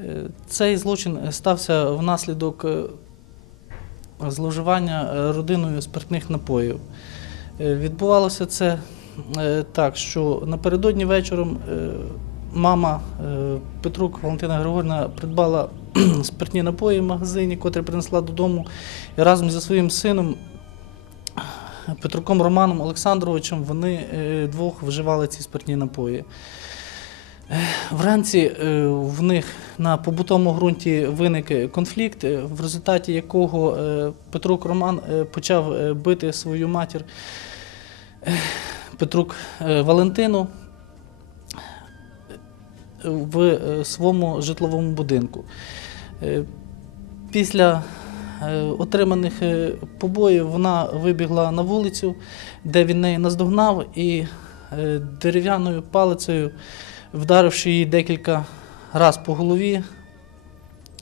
Е, Цей злочин стався внаслідок е, зловживання е, родиною спиртних напоїв. Відбувалося це так, що напередодні вечором мама Петрук Валентина Григорівна придбала спиртні напої в магазині, котрі принесла додому і разом зі своїм сином Петруком Романом Олександровичем вони двох вживали ці спиртні напої. Е, Вранці е, в них на побутовому ґрунті виник конфлікт, е, в результаті якого е, Петрук Роман е, почав е, бити свою матір е, Петрук е, Валентину е, в е, своєму житловому будинку. Е, Після е, отриманих е, побоїв вона вибігла на вулицю, де він неї наздогнав і е, дерев'яною палицею, вдаривши її декілька разів по голові,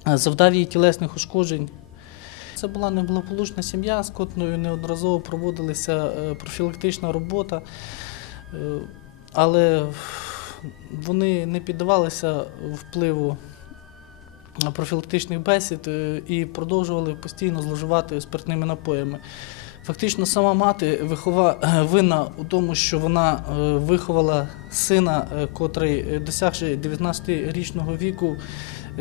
е, завдав їй тілесних ушкоджень. Це була неблагополучна сім'я, з котрою неодноразово проводилася е, профілактична робота, е, але вони не піддавалися впливу профілактичних бесід і продовжували постійно зловживати спиртними напоями. Фактично, сама мати вихова... винна у тому, що вона е, виховала сина, е, котрий, е, досягши 19-річного віку,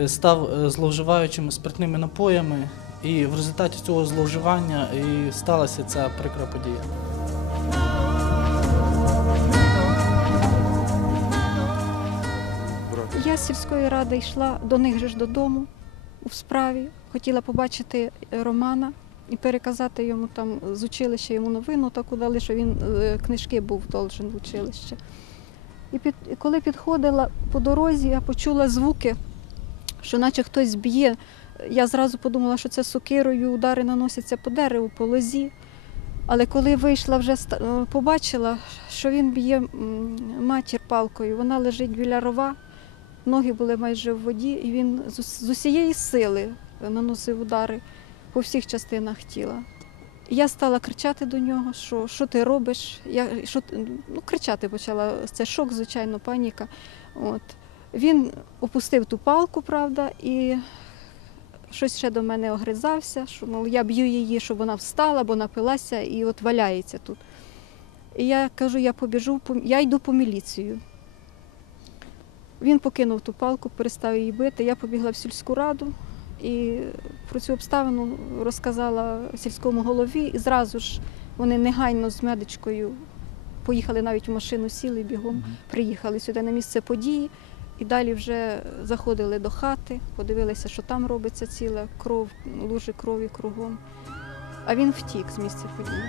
став зловживаючим спиртними напоями, і в результаті цього зловживання і сталася ця прикра подія. Я з сільської ради йшла до них же ж додому у справі. Хотіла побачити Романа і переказати йому там з училища йому новину, таку дали, що він е, книжки був должен в училище. І, під, коли підходила по дорозі, я почула звуки, що наче хтось б'є. Я зразу подумала, що це сокирою удари наносяться по дереву, по лозі. Але коли вийшла, вже е, побачила, що він б'є матір палкою, вона лежить біля рова, ноги були майже в воді, і він з усієї сили наносив удари по всіх частинах тіла. Я стала кричати до нього, що, що ти робиш? Я, що, ну, кричати почала. Це шок, звичайно, паніка. От. Він опустив ту палку, правда, і щось ще до мене огризався, що мов, я б'ю її, щоб вона встала, бо напилася і от валяється тут. І я кажу, я побіжу, я йду по міліцію. Він покинув ту палку, перестав її бити. Я побігла в сільську раду і про цю обставину розказала сільському голові. І зразу ж вони негайно з медичкою поїхали навіть в машину, сіли бігом, приїхали сюди на місце події. І далі вже заходили до хати, подивилися, що там робиться ціла кров, лужи крові кругом. А він втік з місця події.